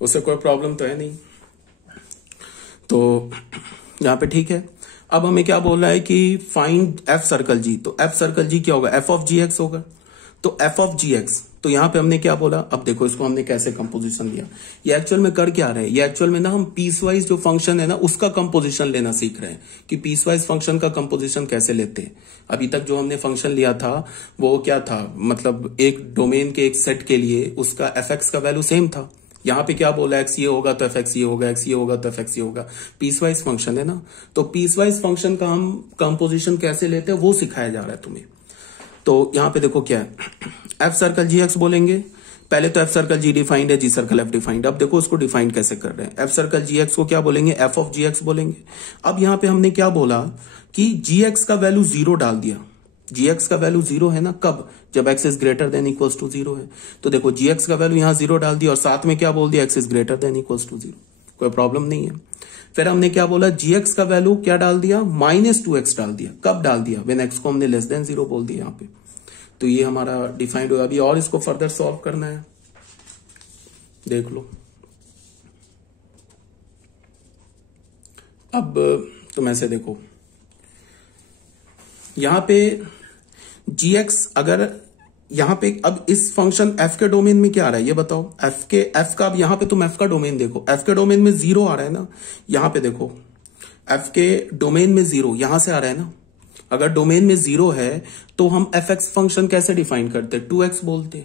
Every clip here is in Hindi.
उससे कोई प्रॉब्लम तो है नहीं। तो यहाँ पे ठीक है। अब हमें क्या बोल रहा है कि फाइंड एफ सर्कल जी, तो एफ सर्कल जी क्या होगा, एफ ऑफ जी एक्स होगा। तो एफ ऑफ जी एक्स, तो यहां पे हमने क्या बोला, अब देखो इसको हमने कैसे कंपोजिशन लिया। ये एक्चुअल में कर क्या रहे हैं, ये एक्चुअल में ना हम पीसवाइज जो फंक्शन है ना उसका कंपोजिशन लेना सीख रहे हैं कि पीसवाइज फंक्शन का कंपोजिशन कैसे लेते हैं। अभी तक जो हमने फंक्शन लिया था वो क्या था, मतलब एक डोमेन के एक सेट के लिए उसका एफ एक्स का वैल्यू सेम था। यहाँ पे क्या बोला, एक्स ये होगा तो एफ एक्स ये होगा, एक्स ये होगा तो एफ एक्स ये होगा। पीसवाइज फंक्शन है ना, तो पीसवाइज फंक्शन का हम कंपोजिशन कैसे लेते हैं वो सिखाया जा रहा है तुम्हें। तो यहां पे देखो क्या है, एफ सर्कल जी एक्स बोलेंगे। पहले तो एफ सर्कल जी डिफाइंड है, जी सर्कल एफ डिफाइंड। अब देखो उसको डिफाइंड कैसे कर रहे हैं, एफ सर्कल जी एक्स को क्या बोलेंगे, एफ ऑफ जी एक्स बोलेंगे। अब यहां पे हमने क्या बोला कि जी एक्स का वैल्यू 0 डाल दिया। जी एक्स का वैल्यू 0 है ना, कब, जब x is greater than equals to 0 है। तो देखो जी एक्स का वैल्यू यहां 0 डाल दिया और साथ में क्या बोल दिया, x is greater than equals to 0, कोई प्रॉब्लम नहीं है। फिर हमने क्या बोला, जी एक्स का वैल्यू क्या डाल दिया, -2x डाल दिया। कब डाल दिया, व्हेन एक्स को हमने लेस देन 0 बोल दिया यहां पे। तो ये हमारा डिफाइंड होगा। अभी और इसको फर्दर सॉल्व करना है, देख लो। अब तुम ऐसे देखो, यहां पे gx अगर यहां पे, अब इस फंक्शन f के डोमेन में क्या आ रहा है ये बताओ, f का, अब यहां पे तुम f का डोमेन देखो, f के डोमेन में 0 आ रहा है ना। यहां पे देखो f के डोमेन में 0 यहां से आ रहा है ना। अगर डोमेन में 0 है तो हम एफ एक्स फंक्शन कैसे डिफाइन करते, 2x बोलते,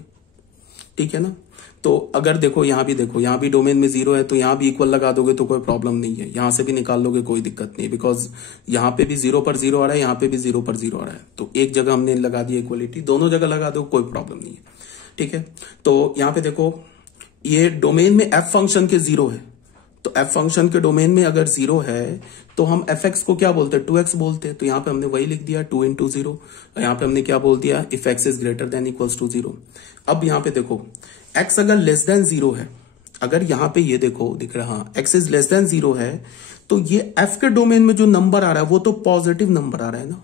ठीक है ना। तो अगर देखो यहां भी देखो, यहां भी डोमेन में 0 है तो यहां भी इक्वल लगा दोगे तो कोई प्रॉब्लम नहीं है, यहां से भी निकाल लोगे कोई दिक्कत नहीं, बिकॉज यहां पे भी 0 पर 0 आ रहा है, यहां पे भी 0 पर 0 आ रहा है। तो एक जगह हमने लगा दी इक्वलिटी, दोनों जगह लगा दो कोई प्रॉब्लम नहीं है, ठीक है। तो यहां पे देखो ये डोमेन में एफ फंक्शन के 0 है, तो एफ फंक्शन के डोमेन में अगर 0 है तो हम एफ एक्स को क्या बोलते हैं, 2x बोलते हैं। तो यहां पे हमने वही लिख दिया 2 × 0। यहां पे हमने क्या बोल दिया, if x is greater than equals to 0। अब यहां पे देखो x अगर लेस देन 0 है, अगर यहां पे ये देखो दिख रहा है x इज लेस देन 0 है, तो ये f के डोमेन में जो नंबर आ रहा है वो तो पॉजिटिव नंबर आ रहा है ना।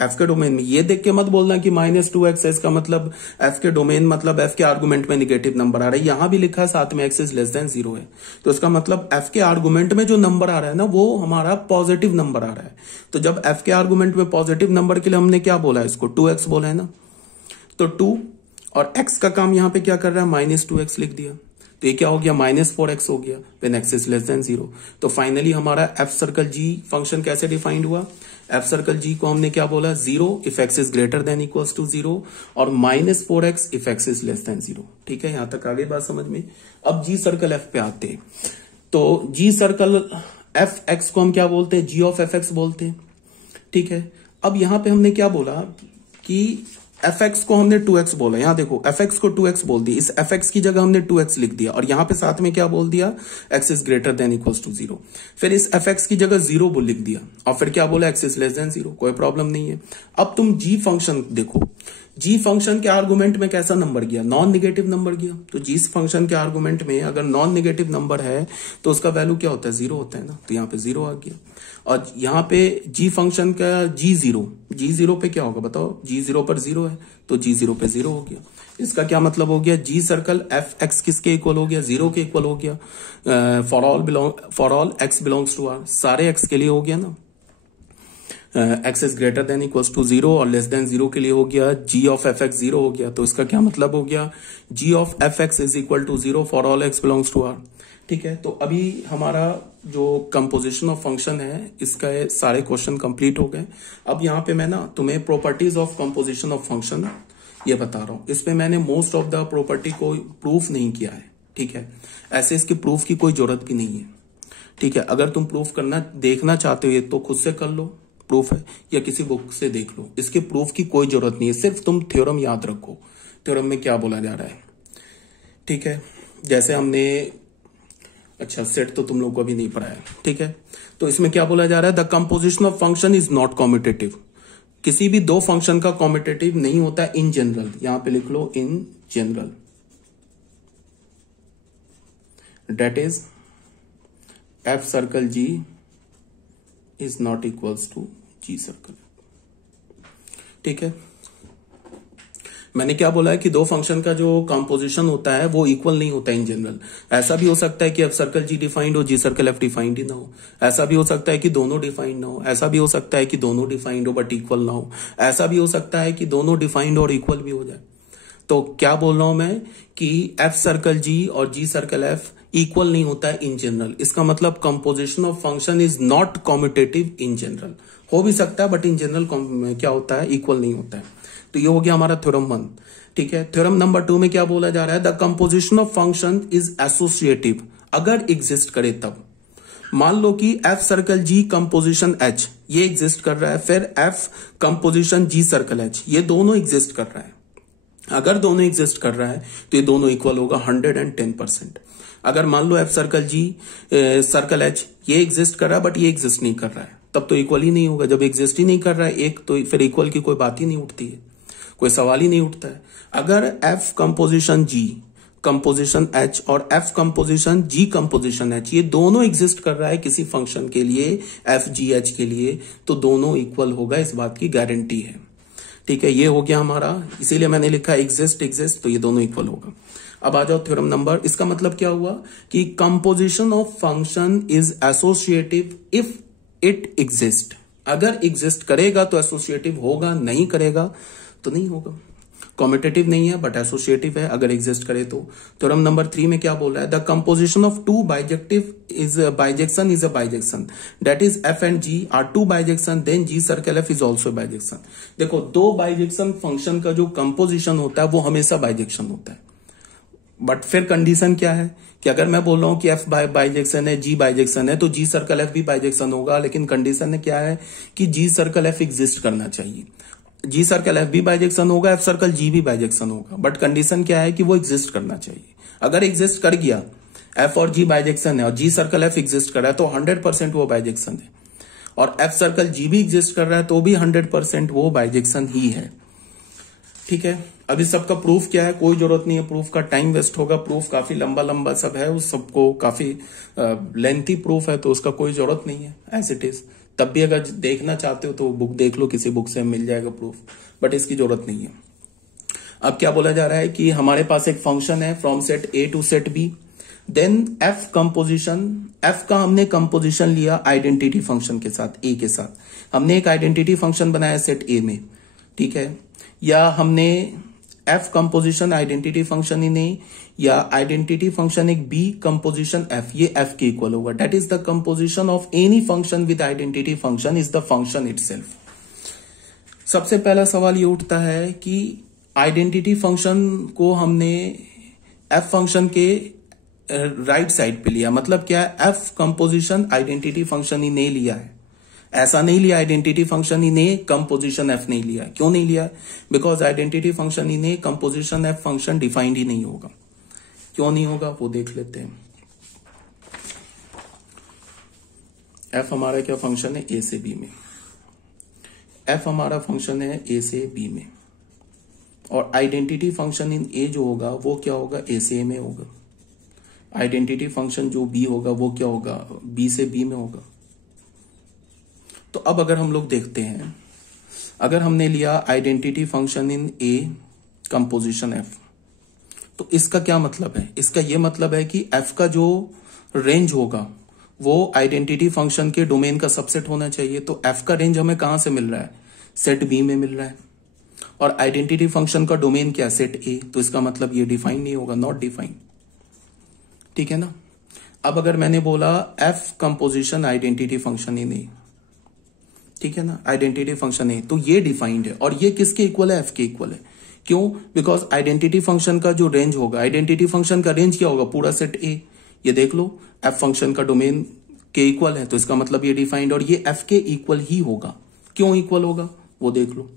f के डोमेन में ये देख के मत बोलना कि -2x है, इसका मतलब f के डोमेन मतलब f के आर्गुमेंट में निगेटिव नंबर आ रहा है। यहां भी लिखा है साथ में x इज लेस देन 0 है, तो इसका मतलब f के आर्गुमेंट में जो नंबर आ रहा है ना वो हमारा पॉजिटिव नंबर आ रहा है। तो जब f के आर्गुमेंट में पॉजिटिव नंबर के लिए हमने क्या बोला है, इसको 2x बोला है ना। तो 2 और x का काम यहां पे क्या कर रहा है, -2x लिख दिया। तो ये क्या हो गया, -4x हो गया when x is less than 0। तो फाइनली हमारा एफ सर्कल जी फंक्शन कैसे डिफाइंड हुआ, एफ सर्कल जी को हमने क्या बोला, 0 if x is greater than equals to 0 और -4x if x is less than 0। ठीक है, यहां तक आगे बात समझ में। अब जी सर्कल f पे आते हैं, तो जी सर्कल एफ एक्स को हम क्या बोलते हैं, जी ऑफ एफ एक्स बोलते हैं, ठीक है। अब यहां पे हमने क्या बोला कि एफ एक्स को हमने 2x बोला, यहां देखो एफ एक्स को 2x बोल दिया, इस एफ एक्स की जगह हमने 2x लिख दिया और यहां पे साथ में क्या बोल दिया, x is greater than equals to 0। फिर इस एफ एक्स की जगह 0 लिख दिया और फिर क्या बोला, x इज लेस देन 0, कोई प्रॉब्लम नहीं है। अब तुम जी फंक्शन देखो, जी फंक्शन के आर्गुमेंट में कैसा नंबर गया, नॉन निगेटिव नंबर गया। तो जी फंक्शन के आर्गुमेंट में अगर नॉन निगेटिव नंबर है तो उसका वैल्यू क्या होता है, 0 होता है ना। तो यहाँ पे 0 आ गया। और यहाँ पे जी फंक्शन का जी0 पे क्या होगा बताओ, जी0 पर 0 है तो जी0 पे 0 हो गया। इसका क्या मतलब हो गया, जी सर्कल एफ एक्स किसके इक्वल हो गया, 0 के इक्वल हो गया। For all x belongs to R, सारे एक्स के लिए हो गया ना। X is greater than equals to 0 और लेस देन 0 के लिए हो गया जी ऑफ एफ एक्स 0 हो गया। तो इसका क्या मतलब हो गया, g of f x is equal to 0 for all x belongs to R. ठीक है, तो अभी हमारा जो कंपोजिशन ऑफ फंक्शन है इसका सारे क्वेश्चन कंप्लीट हो गए। अब यहाँ पे मैं ना तुम्हें properties of composition of function ये बता रहा हूँ। इसमें मैंने मोस्ट ऑफ द प्रॉपर्टी को प्रूफ नहीं किया है, ठीक है। ऐसे इसकी प्रूफ की कोई जरूरत भी नहीं है, ठीक है। अगर तुम प्रूफ करना देखना चाहते हो तो खुद से कर लो, प्रूफ है, या किसी बुक से देख लो। इसके प्रूफ की कोई जरूरत नहीं है, सिर्फ तुम थ्योरम याद रखो, थ्योरम में क्या बोला जा रहा है, ठीक है। जैसे हमने, अच्छा सेट तो तुम लोग को अभी नहीं पढ़ा है, ठीक है। तो इसमें क्या बोला जा रहा है, the composition of function is not commutative. किसी भी दो फंक्शन का कॉम्यूटेटिव नहीं होता इन जनरल, यहां पे लिख लो in general, that is f circle g is not equals to g circle, ठीक है। मैंने क्या बोला है कि दो फंक्शन का जो कंपोजिशन होता है वो इक्वल नहीं होता इन जनरल। ऐसा भी हो सकता है कि एफ सर्कल जी डिफाइंड हो, जी सर्कल एफ डिफाइंड ही ना हो। ऐसा भी हो सकता है कि दोनों डिफाइंड ना हो। ऐसा भी हो सकता है कि दोनों डिफाइंड हो बट इक्वल ना हो। ऐसा भी हो सकता है कि दोनों डिफाइंड और इक्वल भी हो जाए। तो क्या बोल रहा हूं मैं कि एफ सर्कल जी और जी सर्कल एफ इक्वल नहीं होता है इन जनरल। इसका मतलब composition of function is not commutative in general. हो भी सकता है बट इन जनरल क्या होता है, इक्वल नहीं होता है। तो ये हो गया हमारा थ्योरम 1। ठीक है, थ्योरम नंबर 2 में क्या बोला जा रहा है, the composition of function is associative अगर एग्जिस्ट करे तब। मान लो कि एफ सर्कल जी कंपोजिशन एच ये एग्जिस्ट कर रहा है, फिर एफ कंपोजिशन जी सर्कल एच ये दोनों एग्जिस्ट कर रहा है। अगर दोनों एग्जिस्ट कर रहा है तो ये दोनों इक्वल होगा 110%। अगर मान लो एफ सर्कल जी सर्कल एच ये एग्जिस्ट कर रहा है बट ये एग्जिस्ट नहीं कर रहा है, तब तो इक्वल ही नहीं होगा। जब एग्जिस्ट ही नहीं कर रहा है एक, तो फिर इक्वल की कोई बात ही नहीं उठती है, कोई सवाल ही नहीं उठता है। अगर एफ कंपोजिशन जी कंपोजिशन एच और एफ कंपोजिशन जी कंपोजिशन एच ये दोनों एग्जिस्ट कर रहा है किसी फंक्शन के लिए, एफ जी एच के लिए, तो दोनों इक्वल होगा, इस बात की गारंटी है। ठीक है, ये हो गया हमारा, इसीलिए मैंने लिखा एग्जिस्ट, तो ये दोनों इक्वल होगा। अब आ जाओ थ्योरम नंबर, इसका मतलब क्या हुआ कि composition of function is associative if it exist. अगर एग्जिस्ट करेगा तो एसोसिएटिव होगा, नहीं करेगा तो नहीं होगा। कॉम्यूटेटिव नहीं है बट एसोसिएटिव है अगर एग्जिस्ट करे तो। थ्योरम नंबर 3 में क्या बोल रहा है, the composition of two bijective is bijection is a bijection, that is f and g are two bijection, then g circle f is also bijection. देखो, दो बाइजेक्शन फंक्शन का जो कंपोजिशन होता है वो हमेशा बाइजेक्शन होता है। बट फिर कंडीशन क्या है कि अगर मैं बोल रहा हूं कि एफ बाइजेक्शन है, जी बाइजेक्शन है, तो जी सर्कल एफ भी बाइजेक्शन होगा। लेकिन कंडीशन क्या है कि जी सर्कल एफ एग्जिस्ट करना चाहिए। जी सर्कल एफ भी बाइजेक्शन होगा, एफ सर्कल जी भी बाइजेक्शन होगा, बट कंडीशन क्या है कि वो एग्जिस्ट करना चाहिए। अगर एग्जिस्ट कर गया, एफ और जी बाइजेक्शन है और जी सर्कल एफ एग्जिस्ट कर रहा है तो 100% वो बाइजेक्शन है। और एफ सर्कल जी भी एग्जिस्ट कर रहा है तो भी 100% वो बाइजेक्शन ही है। ठीक है, अब इस सबका प्रूफ क्या है, कोई जरूरत नहीं है प्रूफ का, टाइम वेस्ट होगा। प्रूफ काफी लंबा लंबा सब है, उस सबको काफी लेंथी प्रूफ है, तो उसका कोई जरूरत नहीं है, एज इट इज। तब भी अगर देखना चाहते हो तो बुक देख लो, किसी बुक से मिल जाएगा प्रूफ, बट इसकी जरूरत नहीं है। अब क्या बोला जा रहा है कि हमारे पास एक फंक्शन है from set A to set B, then f composition, f का हमने कंपोजिशन लिया आइडेंटिटी फंक्शन के साथ, ए के साथ। हमने एक आइडेंटिटी फंक्शन बनाया सेट ए में, ठीक है, या हमने f composition identity function in A, या आइडेंटिटी फंक्शन एक बी कंपोजिशन एफ, ये एफ के इक्वल होगा। That is the composition of any function with identity function is the function itself. सबसे पहला सवाल ये उठता है कि आइडेंटिटी फंक्शन को हमने एफ फंक्शन के राइट साइड पे लिया, मतलब क्या है, f composition identity function in A लिया है। ऐसा नहीं लिया identity function in A composition f नहीं लिया। क्यों नहीं लिया? Because identity function in A composition f function defined ही नहीं होगा। क्यों नहीं होगा वो देख लेते हैं। एफ हमारा क्या फंक्शन है, ए से बी में। एफ हमारा फंक्शन है ए से बी में, और आइडेंटिटी फंक्शन इन ए जो होगा वो क्या होगा, ए से ए में होगा। आइडेंटिटी फंक्शन जो बी होगा वो क्या होगा, बी से बी में होगा। तो अब अगर हम लोग देखते हैं, अगर हमने लिया identity function in A composition F, तो इसका क्या मतलब है? इसका यह मतलब है कि एफ का जो रेंज होगा वो आइडेंटिटी फंक्शन के डोमेन का सबसेट होना चाहिए। तो एफ का रेंज हमें कहां से मिल रहा है, सेट बी में मिल रहा है, और आइडेंटिटी फंक्शन का डोमेन क्या है, सेट ए। तो इसका मतलब ये डिफाइन नहीं होगा, नॉट डिफाइन। ठीक है ना। अब अगर मैंने बोला f composition identity function in A, ठीक है ना, आइडेंटिटी फंक्शन ए, तो ये डिफाइंड है, और ये किसके इक्वल है, एफ के इक्वल है। क्यों? बिकॉज आइडेंटिटी फंक्शन का जो रेंज होगा, आइडेंटिटी फंक्शन का रेंज क्या होगा, पूरा सेट ए। ये देख लो, एफ फंक्शन का डोमेन के इक्वल है, तो इसका मतलब ये डिफाइंड, और ये एफ के इक्वल ही होगा। क्यों इक्वल होगा वो देख लो।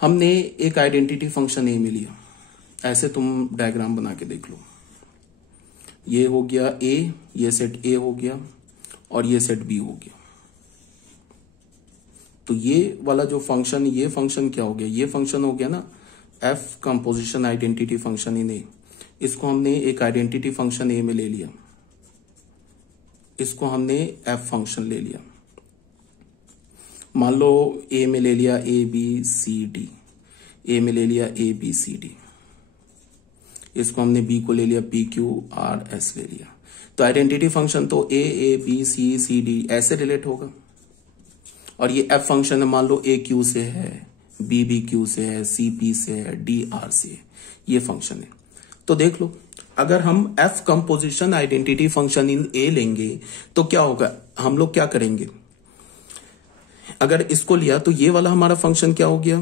हमने एक आइडेंटिटी फंक्शन ए में लिया, ऐसे तुम डायग्राम बना के देख लो। ये हो गया ए, ये सेट ए हो गया, और ये सेट बी हो गया। तो ये वाला जो फंक्शन, ये फंक्शन क्या हो गया, ये फंक्शन हो गया ना f composition identity function in A. इसको हमने एक आइडेंटिटी फंक्शन ए में ले लिया, इसको हमने एफ फंक्शन ले लिया। मान लो ए में ले लिया ए बी सी डी, ए में ले लिया ए बी सी डी, इसको हमने बी को ले लिया पी क्यू आर एस ले लिया। तो आइडेंटिटी फंक्शन तो A B C C D ऐसे रिलेट होगा, और ये एफ फंक्शन है, मान लो ए क्यू से है, बी क्यू से है, सी पी से है, डी आर से है, ये फंक्शन है। तो देख लो, अगर हम f composition identity function in A लेंगे तो क्या होगा, हम लोग क्या करेंगे, अगर इसको लिया तो ये वाला हमारा फंक्शन क्या हो गया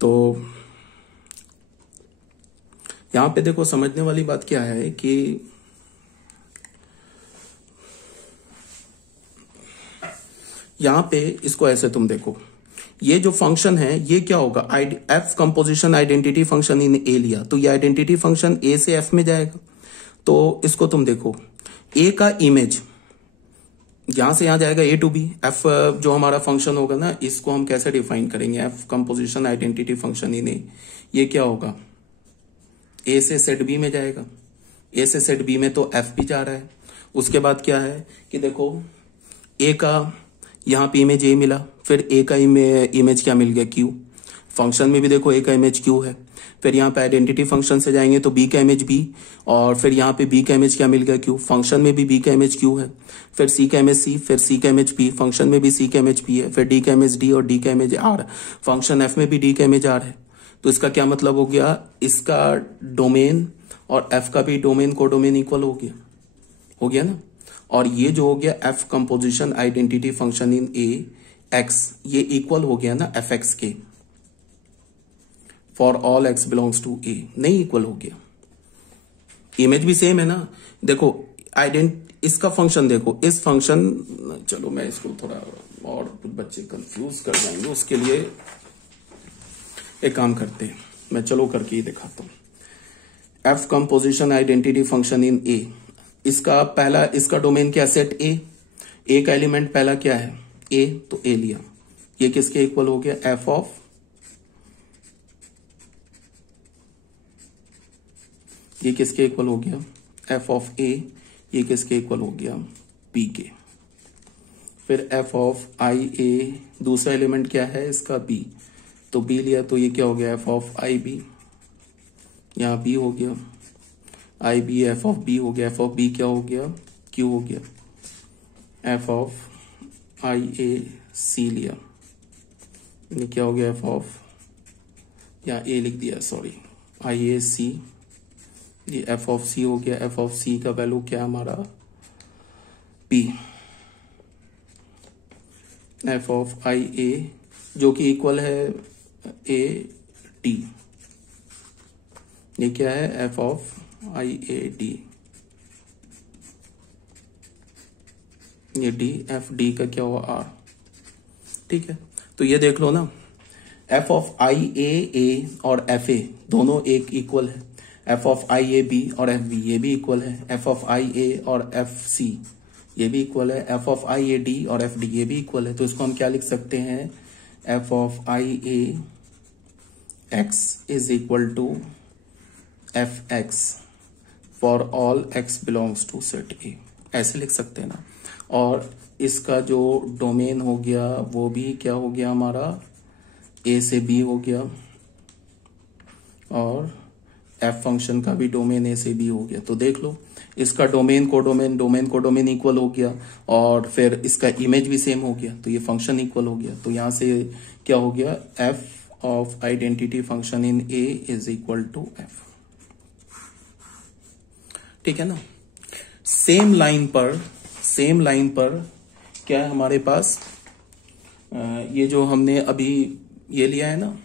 तो यहां पे देखो समझने वाली बात क्या है कि यहां पे इसको ऐसे तुम देखो, ये जो फंक्शन है ये क्या होगा, f composition identity function in A लिया तो ये आइडेंटिटी फंक्शन ए से एफ में जाएगा। तो इसको तुम देखो, ए का इमेज यहां से यहां जाएगा ए टू बी, एफ जो हमारा फंक्शन होगा ना, इसको हम कैसे डिफाइन करेंगे, f composition identity function in A, ये क्या होगा, ए से सेट बी में जाएगा, ए से सेट बी में तो एफ भी जा रहा है। उसके बाद क्या है कि देखो, ए का यहां पे इमेज ए मिला, फिर ए का इमेज क्या मिल गया, क्यू, फंक्शन में भी देखो ए का इमेज क्यू है, फिर यहाँ पे आइडेंटिटी फंक्शन से जाएंगे तो बी का इमेज बी, और फिर यहाँ पे बी का इमेज क्या मिल गया, क्यू, फंक्शन में भी बी का इमेज क्यू है, फिर सी का इमेज सी, फिर सी का इमेज पी, फंक्शन में भी सी का इमेज पी है, फिर डी का इमेज डी और डी का इमेज आर, फंक्शन एफ में भी डी का इमेज आर है। तो इसका क्या मतलब हो गया, इसका डोमेन और एफ का भी डोमेन को डोमेन इक्वल हो गया ना। और ये जो हो गया f composition identity function in A x, ये इक्वल हो गया ना एफ एक्स के, for all x belongs to A, नहीं इक्वल हो गया, इमेज भी सेम है ना। देखो इसका फंक्शन देखो, इस फंक्शन, चलो मैं इसको थोड़ा और कुछ बच्चे कंफ्यूज कर जाएंगे, उसके लिए एक काम करते हैं, मैं चलो करके ही दिखाता हूं। F composition identity function in A, इसका पहला, इसका डोमेन क्या, सेट ए का एलिमेंट पहला क्या है ए, तो ए लिया, ये किसके इक्वल हो गया, एफ ऑफ, ये किसके इक्वल हो गया, एफ ऑफ ए, ये किसके इक्वल हो गया, बी के। फिर एफ ऑफ आई ए, दूसरा एलिमेंट क्या है इसका, बी, तो बी लिया तो ये क्या हो गया, एफ ऑफ आई बी, यहां बी हो गया, आई बी एफ ऑफ बी हो गया, एफ ऑफ बी क्या हो गया, क्यू हो गया, एफ ऑफ आई ए सी लिया, ये क्या हो गया, एफ ऑफ, या ए लिख दिया सॉरी, आई ए सी, ये एफ ऑफ सी हो गया, एफ ऑफ सी का वैल्यू क्या हमारा, पी, एफ ऑफ आई ए जो कि इक्वल है ए डी, ये क्या है, f of I A D, ये डी, एफ डी का क्या हुआ, आर, ठीक है। तो ये देख लो ना, एफ ऑफ आई ए और एफ ए दोनों एक इक्वल है, f of I A B और एफ बी ये भी इक्वल है, एफ ऑफ आई ए और एफ सी ये भी इक्वल है, f of I A D और एफ डी ये भी इक्वल है। तो इसको हम क्या लिख सकते हैं, f of I A x is equal to f x for all x belongs to set A, ऐसे लिख सकते हैं ना। और इसका जो डोमेन हो गया वो भी क्या हो गया हमारा, ए से बी हो गया, और एफ फंक्शन का भी डोमेन ए से बी हो गया। तो देख लो, इसका डोमेन को डोमेन इक्वल हो गया, और फिर इसका इमेज भी सेम हो गया, तो ये फंक्शन इक्वल हो गया। तो यहां से क्या हो गया, f of identity function in A is equal to f, ठीक है ना। सेम लाइन पर क्या है हमारे पास, ये जो हमने अभी ये लिया है ना,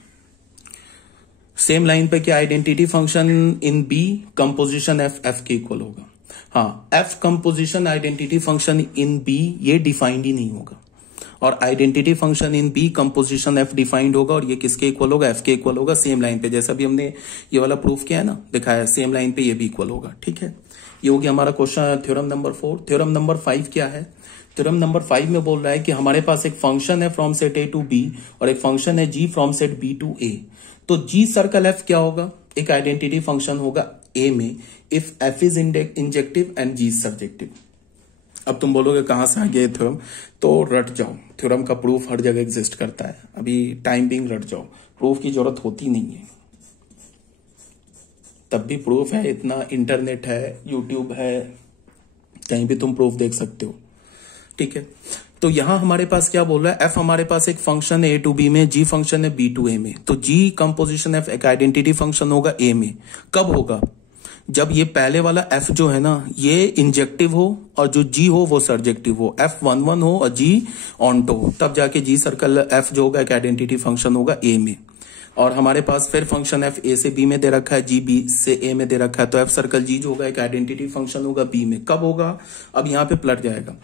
सेम लाइन पे क्या, identity function in B composition f के इक्वल होगा। हाँ, f composition identity function in B ये डिफाइंड ही नहीं होगा, और identity function in B composition f defined होगा, और ये किसके इक्वल होगा, एफ के इक्वल होगा। सेम लाइन पे जैसा भी हमने ये वाला प्रूफ किया है ना, दिखाया, सेम लाइन पे ये भी इक्वल होगा, ठीक है। ये हो गया हमारा question, theorem number 4। Theorem number 5 क्या है, थ्योरम नंबर 5 में बोल रहा है कि हमारे पास एक फंक्शन है from set A to B, और एक फंक्शन है g from set B to A. तो जी सर्कल एफ क्या होगा, एक आइडेंटिटी फंक्शन होगा ए में, if f is injective and g subjective. अब तुम बोलोगे कहां से आ गया थ्योरम, तो रट जाओ, थ्योरम का प्रूफ हर जगह एग्जिस्ट करता है, अभी टाइम बिंग रट जाओ, प्रूफ की जरूरत होती नहीं है, तब भी प्रूफ है, इतना इंटरनेट है, यूट्यूब है, कहीं भी तुम प्रूफ देख सकते हो। ठीक है, तो यहां हमारे पास क्या बोल रहा है, एफ हमारे पास एक फंक्शन है ए टू बी में, जी फंक्शन है बी टू ए में, तो जी कंपोजिशन एफ एक आइडेंटिटी फंक्शन होगा ए में। कब होगा, जब ये पहले वाला एफ जो है ना ये इंजेक्टिव हो और जो जी हो वो सर्जेक्टिव हो, F11 हो और जी ऑन्टो हो, तब जाके जी सर्कल एफ जो होगा एक आइडेंटिटी फंक्शन होगा ए में। और हमारे पास फिर फंक्शन एफ ए से बी में दे रखा है, जी बी से ए में दे रखा है, तो एफ सर्कल जी जो होगा एक आइडेंटिटी फंक्शन होगा बी में। कब होगा, अब यहाँ पे पलट जाएगा,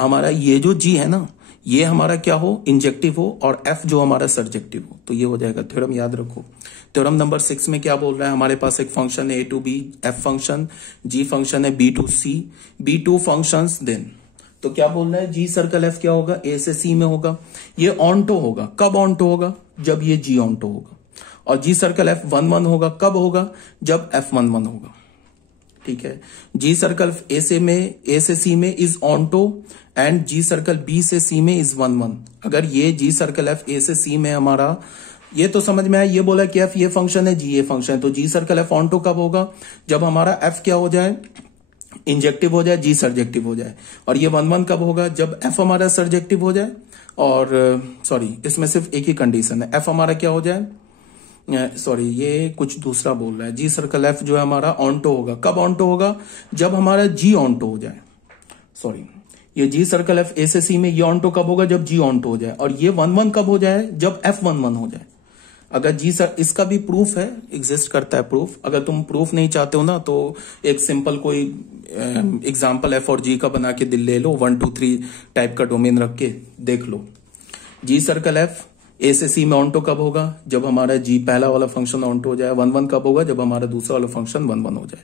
हमारा ये जो जी है ना ये हमारा क्या हो, इंजेक्टिव हो, और एफ जो हमारा सर्जेक्टिव हो, तो ये हो जाएगा। थ्योरम याद रखो, थ्योरम नंबर 6 में क्या बोल रहा है, हमारे पास एक फंक्शन है A to B, f function, g function है B to C, B two function then, तो क्या बोल रहा है, जी सर्कल एफ क्या होगा, ए से सी में होगा, ये ऑन्टो होगा। कब ऑन्टो होगा, जब ये जी ऑन्टो होगा, और जी सर्कल F11 होगा, कब होगा, जब F11 होगा। ठीक है, जी सर्कल ए से सी में is onto and g circle B से सी में इज 1 अगर ये जी सर्कल एफ ए से सी में हमारा, ये तो समझ में आया, ये बोला कि एफ ये फंक्शन है, जी ये फंक्शन है, तो जी सर्कल एफ ऑन्टो कब होगा, जब हमारा एफ क्या हो जाए, इंजेक्टिव हो जाए, जी सर्जेक्टिव हो जाए। और ये 1 कब होगा, जब एफ हमारा सर्जेक्टिव हो जाए, और सॉरी इसमें सिर्फ एक ही कंडीशन है, एफ हमारा क्या हो जाए, सॉरी ये कुछ दूसरा बोल रहा है, जी सर्कल एफ जो है हमारा ऑन्टो होगा। कब ऑन्टो होगा, जब हमारा जी ऑन्टो हो जाए, सॉरी ये जी सर्कल एफ ए से सी में ये ऑन्टो कब होगा, जब जी ऑन्टो हो जाए। और ये 1 कब हो जाए, जब F11 हो जाए। अगर जी सर, इसका भी प्रूफ है, एग्जिस्ट करता है प्रूफ, अगर तुम प्रूफ नहीं चाहते हो ना तो एक सिंपल कोई एग्जाम्पल एफ और जी का बना के दिल ले लो, 1 2 3 टाइप का डोमेन रख के देख लो। जी सर्कल एफ ए से सी में ऑन्टो कब होगा, जब हमारा जी पहला वाला फंक्शन ऑन्टो हो जाए। 1 कब होगा, जब हमारा दूसरा वाला फंक्शन 1 हो जाए।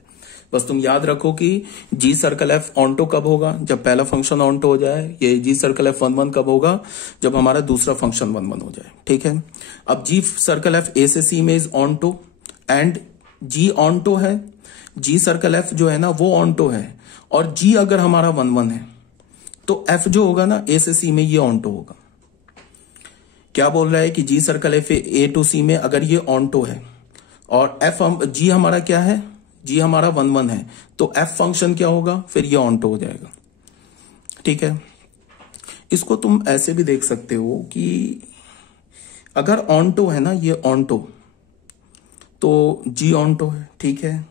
बस तुम याद रखो कि जी सर्कल एफ ऑन्टो कब होगा, जब पहला फंक्शन ऑन्टो हो जाए। ये जी सर्कल एफ 1 कब होगा, जब हमारा दूसरा फंक्शन 1 हो जाए। ठीक है, अब जी सर्कल एफ ए से सी में is onto and g onto है, जी सर्कल एफ जो है ना वो ऑन्टो है, और जी अगर हमारा 1 है तो एफ जो होगा ना ए से सी में ये ऑन्टो होगा। क्या बोल रहा है कि जी सर्कल एफ ए टू सी में अगर ये ऑन्टो है और एफ जी हमारा क्या है, जी हमारा 1 है, तो एफ फंक्शन क्या होगा, फिर ये ऑन्टो हो जाएगा। ठीक है, इसको तुम ऐसे भी देख सकते हो कि अगर ऑन्टो है ना ये ऑन्टो, तो जी ऑन्टो है। ठीक है,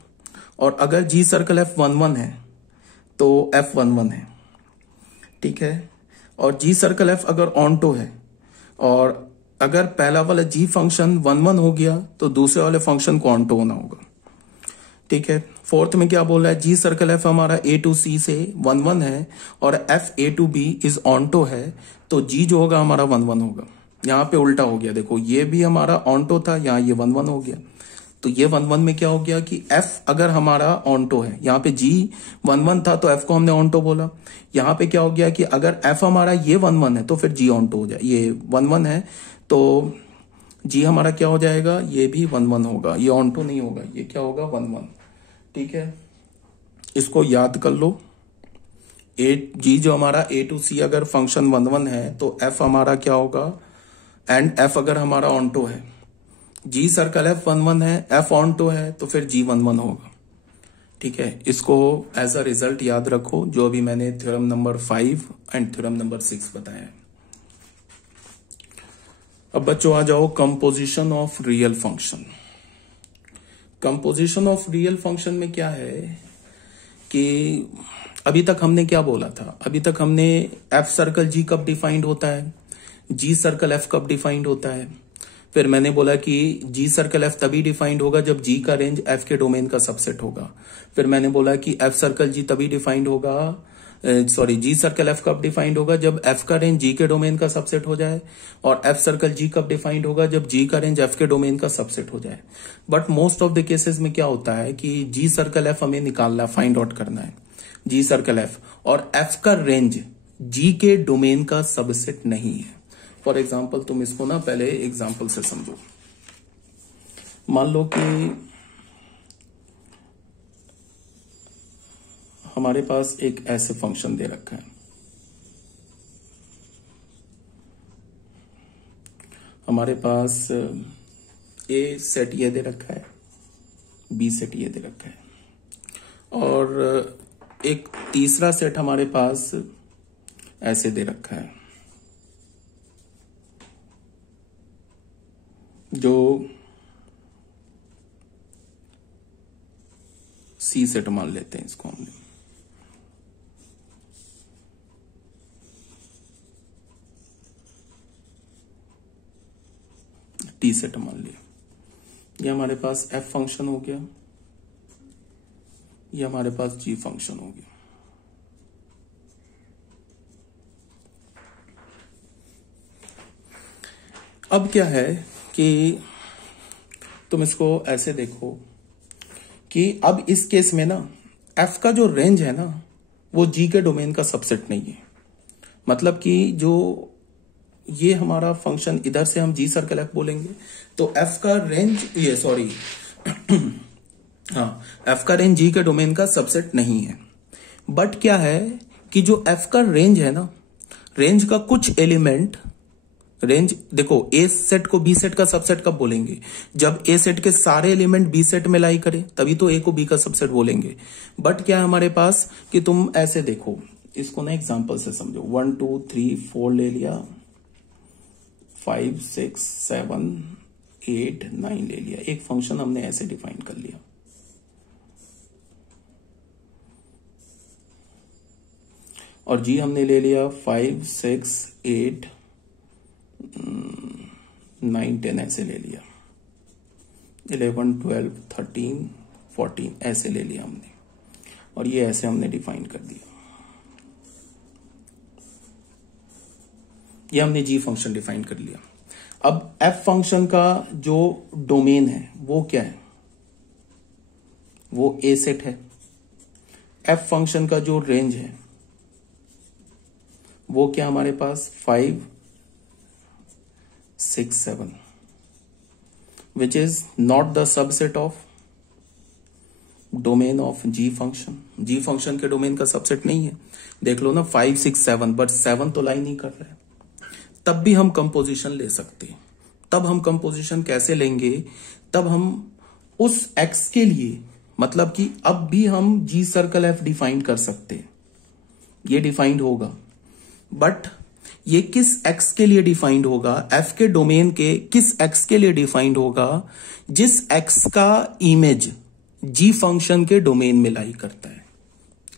और अगर जी सर्कल एफ 1 है तो एफ 1 है। ठीक है, और जी सर्कल एफ अगर ऑन्टो है और अगर पहला वाला जी फंक्शन 1 हो गया तो दूसरे वाले फंक्शन को ऑन्टो होना होगा। ठीक है, फोर्थ में क्या बोल रहा है, जी सर्कल एफ हमारा ए टू सी से 1 है और f A to B is onto है, तो जी जो होगा हमारा 1 होगा। यहां पे उल्टा हो गया, देखो ये भी हमारा ऑन्टो था, यहाँ ये 1 हो गया, तो ये 1 में क्या हो गया कि एफ अगर हमारा ऑन्टो है, यहाँ पे जी 1 था तो एफ को हमने ऑन्टो बोला। यहाँ पे क्या हो गया कि अगर एफ हमारा ये 1 है तो फिर जी ऑन्टो हो जाए, ये 1 है तो जी हमारा क्या हो जाएगा, ये भी 1 होगा, ये ऑन्टो नहीं होगा, ये क्या होगा 1। ठीक है, इसको याद कर लो। जी जो हमारा ए टू सी अगर फंक्शन 1 है तो एफ हमारा क्या होगा, एंड एफ अगर हमारा ऑन्टो है, जी सर्कल एफ 1 है, एफ ऑन्टो है, तो फिर जी 1 होगा। ठीक है, इसको एज अ रिजल्ट याद रखो, जो अभी मैंने theorem number 5 and theorem number 6 बताया है। अब बच्चों आ जाओ composition of real function. Composition of real function में क्या है कि अभी तक हमने क्या बोला था, अभी तक हमने एफ सर्कल जी कब डिफाइंड होता है, जी सर्कल एफ कब डिफाइंड होता है। फिर मैंने बोला कि जी सर्कल एफ तभी डिफाइंड होगा जब जी का रेंज एफ के डोमेन का सबसेट होगा। फिर मैंने बोला कि एफ सर्कल जी तभी डिफाइंड होगा, सॉरी जी सर्कल एफ कब डिफाइंड होगा, जब एफ का रेंज जी के डोमेन का सबसेट हो जाए। और एफ सर्कल जी कब डिफाइंड होगा, जब जी का रेंज एफ के डोमेन का सबसेट हो जाए। But most of the cases में क्या होता है कि जी सर्कल एफ हमें निकालना, फाइंड आउट करना है, जी सर्कल एफ, और एफ का रेंज जी के डोमेन का सबसेट नहीं है। फॉर एग्जाम्पल तुम इसको ना पहले एग्जाम्पल से समझो। मान लो कि हमारे पास एक ऐसे फंक्शन दे रखा है, हमारे पास ए सेट ये दे रखा है, बी सेट ये दे रखा है, और एक तीसरा सेट हमारे पास ऐसे दे रखा है, जो सी सेट मान लेते हैं इसको हमने। टी सेट मान लिया। ये हमारे पास एफ फंक्शन हो गया, ये हमारे पास जी फंक्शन हो गया। अब क्या है कि तुम इसको ऐसे देखो कि अब इस केस में ना एफ का जो रेंज है ना वो जी के डोमेन का सबसेट नहीं है। मतलब कि जो ये हमारा फंक्शन इधर से हम जी सर्कल एफ बोलेंगे तो एफ का रेंज ये सॉरी हाँ, एफ का रेंज जी के डोमेन का सबसेट नहीं है। बट क्या है कि जो एफ का रेंज है ना, रेंज का कुछ एलिमेंट, रेंज देखो ए सेट को बी सेट का सबसेट कब बोलेंगे, जब ए सेट के सारे एलिमेंट बी सेट में लाई करे तभी तो ए को बी का सबसेट बोलेंगे। बट क्या है हमारे पास कि तुम ऐसे देखो, इसको ना एग्जांपल से समझो। 1 2 3 4 ले लिया, 5 6 7 8 9 ले लिया। एक फंक्शन हमने ऐसे डिफाइन कर लिया, और जी हमने ले लिया 5 6 8 9 10 ऐसे ले लिया, 11 12 13 14 ऐसे ले लिया हमने, और ये ऐसे हमने डिफाइन कर दिया। ये हमने जी फंक्शन डिफाइन कर लिया। अब एफ फंक्शन का जो डोमेन है वो क्या है, वो ए सेट है। एफ फंक्शन का जो रेंज है वो क्या हमारे पास 5 6 7, which is not the subset of domain of g function. G function के डोमेन का सबसेट नहीं है। देख लो ना 5 6 7, बट 7 तो लाइन नहीं कर रहा है। तब भी हम कंपोजिशन ले सकते हैं। तब हम कंपोजिशन कैसे लेंगे, तब हम उस एक्स के लिए, मतलब कि अब भी हम जी सर्कल एफ डिफाइन कर सकते हैं, ये डिफाइंड होगा। बट ये किस एक्स के लिए डिफाइंड होगा, एफ के डोमेन के किस एक्स के लिए डिफाइंड होगा, जिस एक्स का इमेज जी फंक्शन के डोमेन में लाई करता है।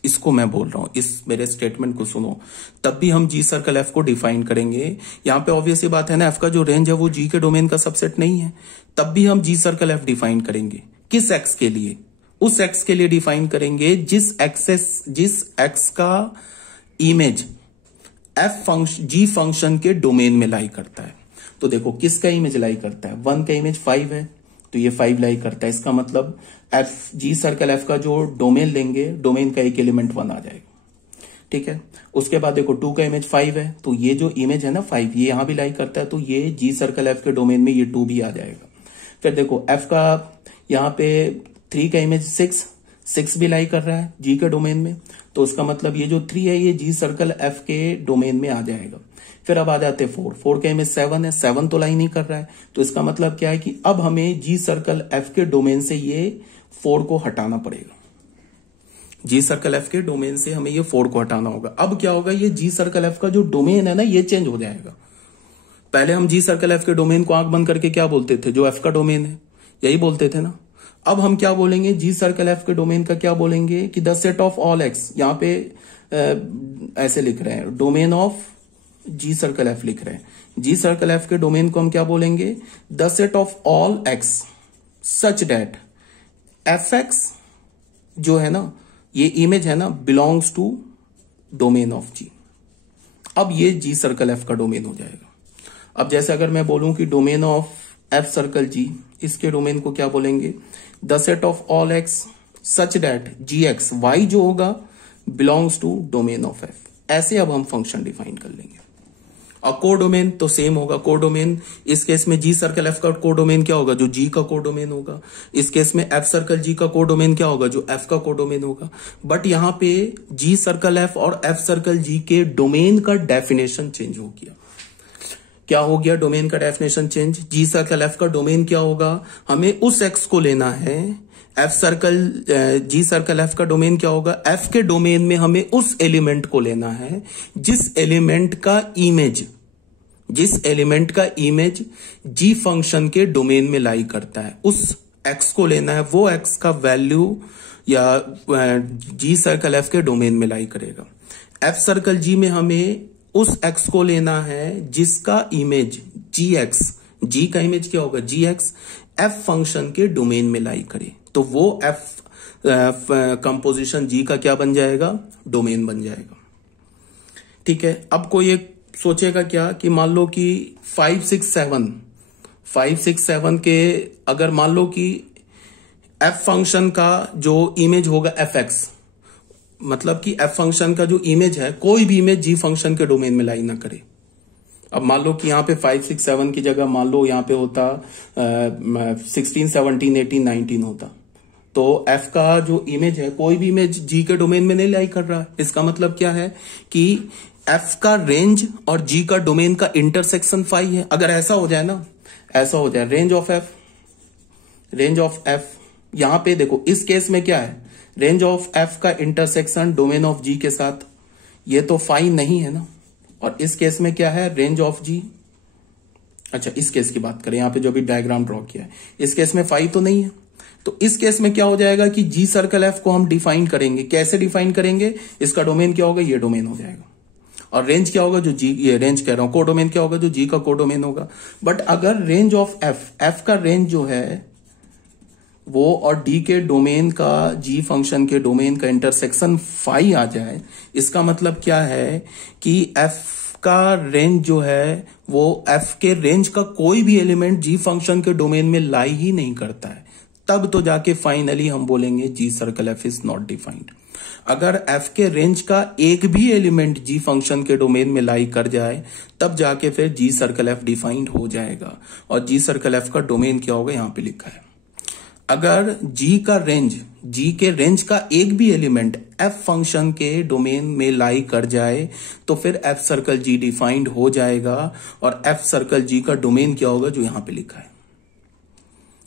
इसको मैं बोल रहा हूं, इस मेरे स्टेटमेंट को सुनो। तब भी हम जी सर्कल एफ को डिफाइन करेंगे। यहां पे ऑब्वियस बात है ना, एफ का जो रेंज है वो जी के डोमेन का सबसेट नहीं है। तब भी हम जी सर्कल एफ डिफाइन करेंगे। किस एक्स के लिए, उस एक्स के लिए डिफाइन करेंगे जिस एक्स का image F function g function के डोमेन में लाई करता है। तो देखो किसका इमेज लाई करता है, 1 का इमेज 5 है तो ये 5 लाई करता है। इसका मतलब एफ जी सर्कल एफ का जो डोमेन लेंगे, डोमेन का एक एलिमेंट 1 आ जाएगा। ठीक है, उसके बाद देखो 2 का इमेज 5 है तो ये जो इमेज है ना 5, ये यहां भी लाई करता है तो ये जी सर्कल एफ के डोमेन में ये 2 भी आ जाएगा। फिर देखो एफ का यहाँ पे 3 का इमेज 6 भी लाई कर रहा है जी के डोमेन में, तो उसका मतलब ये जो 3 है ये जी सर्कल एफ के डोमेन में आ जाएगा। फिर अब आ जाते 4 का इमेज 7 है, 7 तो लाई नहीं कर रहा है, तो इसका मतलब क्या है कि अब हमें जी सर्कल एफ के डोमेन से ये 4 को हटाना पड़ेगा। जी सर्कल एफ के डोमेन से हमें ये 4 को हटाना होगा। अब क्या होगा, ये जी सर्कल एफ का जो डोमेन है ना ये चेंज हो जाएगा। पहले हम जी सर्कल एफ के डोमेन को आंख बंद करके क्या बोलते थे, जो एफ का डोमेन है यही बोलते थे ना। अब हम क्या बोलेंगे, जी सर्कल एफ के डोमेन का क्या बोलेंगे कि the set of all x, यहां पे ऐसे लिख रहे हैं domain of g circle f लिख रहे हैं। जी सर्कल एफ के डोमेन को हम क्या बोलेंगे, the set of all x such that f x जो है ना, ये इमेज है ना, belongs to domain of g. अब ये जी सर्कल एफ का डोमेन हो जाएगा। अब जैसे अगर मैं बोलूं कि domain of f circle g, इसके डोमेन को क्या बोलेंगे, the set of all x such that g x y जो होगा belongs to domain of f. ऐसे अब हम फंक्शन डिफाइन कर लेंगे। और कोडोमेन तो सेम होगा। कोडोमेन इस केस में जी सर्कल एफ का कोडोमेन क्या होगा, जो जी का कोडोमेन होगा। इस केस में एफ सर्कल जी का कोडोमेन क्या होगा, जो एफ का कोडोमेन होगा। बट यहां पे जी सर्कल एफ और एफ सर्कल जी के डोमेन का डेफिनेशन चेंज हो गया। क्या हो गया डोमेन का डेफिनेशन चेंज? जी सर्कल एफ का डोमेन क्या होगा, हमें उस एक्स को लेना है। एफ सर्कल जी सर्कल एफ का डोमेन क्या होगा, एफ के डोमेन में हमें उस एलिमेंट को लेना है जिस एलिमेंट का इमेज जी फंक्शन के डोमेन में लाई करता है। उस एक्स को लेना है, वो एक्स का वैल्यू या जी सर्कल एफ के डोमेन में लाई करेगा। एफ सर्कल जी में हमें उस एक्स को लेना है जिसका इमेज जी एक्स, जी का इमेज क्या होगा, जी एक्स, एफ फंक्शन के डोमेन में लाई करे। तो वो एफ कंपोजिशन जी का क्या बन जाएगा, डोमेन बन जाएगा। ठीक है। अब कोई एक सोचेगा क्या कि मान लो कि 5 6 7 के अगर मान लो कि एफ फंक्शन का जो इमेज होगा एफ एक्स, मतलब कि एफ फंक्शन का जो इमेज है, कोई भी इमेज जी फंक्शन के डोमेन में लाई ना करे। अब मान लो कि यहां पे 5 6 7 की जगह मान लो यहां पे होता 16 17 18 19 होता, तो एफ का जो इमेज है कोई भी इमेज जी के डोमेन में नहीं लाई कर रहा। इसका मतलब क्या है कि एफ का रेंज और जी का डोमेन का इंटरसेक्शन 5 है। अगर ऐसा हो जाए ना, ऐसा हो जाए रेंज ऑफ एफ, यहां पे देखो इस केस में क्या है, रेंज ऑफ एफ का इंटरसेक्शन डोमेन ऑफ जी के साथ, ये तो 5 नहीं है ना। और इस केस में क्या है, रेंज ऑफ जी, अच्छा इस केस की बात करें, यहां पे जो भी डायग्राम ड्रॉ किया है, इस केस में 5 तो नहीं है। तो इस केस में क्या हो जाएगा कि जी सर्कल एफ को हम डिफाइन करेंगे। कैसे डिफाइन करेंगे, इसका डोमेन क्या होगा, ये डोमेन हो जाएगा। और रेंज क्या होगा, जो जी, ये रेंज कह रहा हूं, कोडोमेन क्या होगा, जो जी का कोडोमेन होगा। बट अगर रेंज ऑफ एफ का रेंज जो है वो और डी के डोमेन का, जी फंक्शन के डोमेन का इंटरसेक्शन 5 आ जाए, इसका मतलब क्या है कि एफ का रेंज जो है वो एफ के रेंज का कोई भी एलिमेंट जी फंक्शन के डोमेन में लाई ही नहीं करता है। तब तो जाके फाइनली हम बोलेंगे g circle f is not defined. अगर एफ के रेंज का एक भी एलिमेंट जी फंक्शन के डोमेन में लाई कर जाए, तब जाके फिर जी सर्कल एफ डिफाइंड हो जाएगा। और जी सर्कल एफ का डोमेन क्या होगा, यहां पे लिखा है। अगर जी के रेंज का एक भी एलिमेंट एफ फंक्शन के डोमेन में लाई कर जाए, तो फिर एफ सर्कल जी डिफाइंड हो जाएगा। और एफ सर्कल जी का डोमेन क्या होगा, जो यहां पे लिखा है।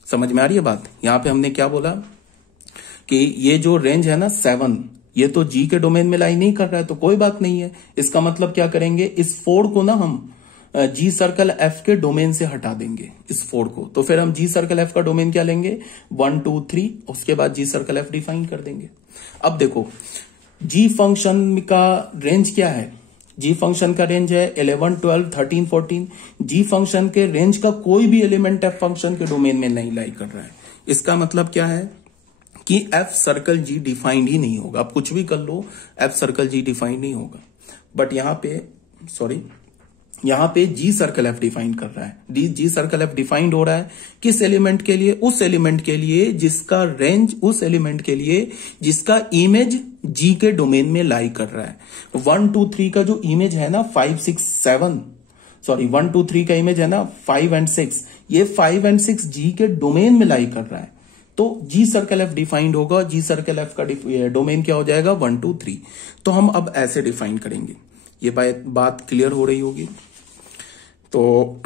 समझ में आ रही है बात? यहां पे हमने क्या बोला कि ये जो रेंज है ना 7, ये तो जी के डोमेन में लाई नहीं कर रहा है, तो कोई बात नहीं है। इसका मतलब क्या करेंगे, इस 4 को ना हम जी सर्कल एफ के डोमेन से हटा देंगे, इस 4 को। तो फिर हम जी सर्कल एफ का डोमेन क्या लेंगे, 1 2 3, उसके बाद जी सर्कल एफ डिफाइन कर देंगे। अब देखो जी फंक्शन का रेंज क्या है, जी फंक्शन का रेंज है 11 12 13 14। जी फंक्शन के रेंज का कोई भी एलिमेंट एफ फंक्शन के डोमेन में नहीं लाई कर रहा है। इसका मतलब क्या है कि एफ सर्कल जी डिफाइंड ही नहीं होगा। आप कुछ भी कर लो, एफ सर्कल जी डिफाइंड नहीं होगा। बट यहां पे जी सर्कल एफ डिफाइन कर रहा है। जी सर्कल एफ डिफाइंड हो रहा है किस एलिमेंट के लिए, उस एलिमेंट के लिए जिसका रेंज, उस एलिमेंट के लिए जिसका इमेज जी के डोमेन में लाई कर रहा है। 1 2 3 का जो इमेज है ना 1 2 3 का इमेज है ना 5 और 6, ये 5 और 6 जी के डोमेन में लाई कर रहा है। तो जी सर्कल एफ डिफाइंड होगा। जी सर्कल एफ का डोमेन क्या हो जाएगा, 1 2 3। तो हम अब ऐसे डिफाइन करेंगे। ये बात क्लियर हो रही होगी। तो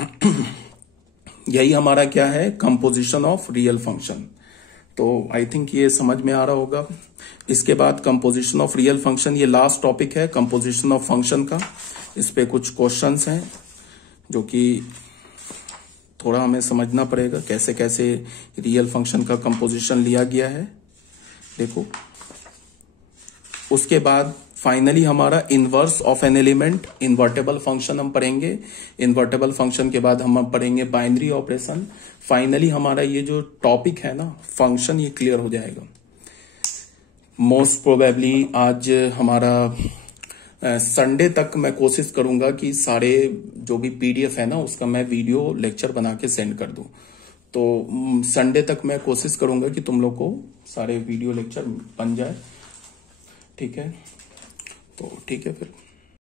यही हमारा क्या है, कंपोजिशन ऑफ रियल फंक्शन। तो आई थिंक ये समझ में आ रहा होगा। इसके बाद कंपोजिशन ऑफ रियल फंक्शन, ये लास्ट टॉपिक है कंपोजिशन ऑफ फंक्शन का। इस पे कुछ क्वेश्चंस हैं जो कि थोड़ा हमें समझना पड़ेगा, कैसे कैसे रियल फंक्शन का कंपोजिशन लिया गया है। देखो, उसके बाद फाइनली हमारा inverse of an element, invertible function हम पढ़ेंगे। इन्वर्टेबल फंक्शन के बाद हम पढ़ेंगे बाइनरी ऑपरेशन। फाइनली हमारा ये जो टॉपिक है ना फंक्शन, ये क्लियर हो जाएगा। मोस्ट प्रोबेबली आज हमारा संडे तक मैं कोशिश करूंगा कि सारे जो भी पीडीएफ है ना उसका मैं वीडियो लेक्चर बना के सेंड कर दूं। तो संडे तक मैं कोशिश करूंगा कि तुम लोग को सारे वीडियो लेक्चर बन जाए। ठीक है, तो ठीक है फिर।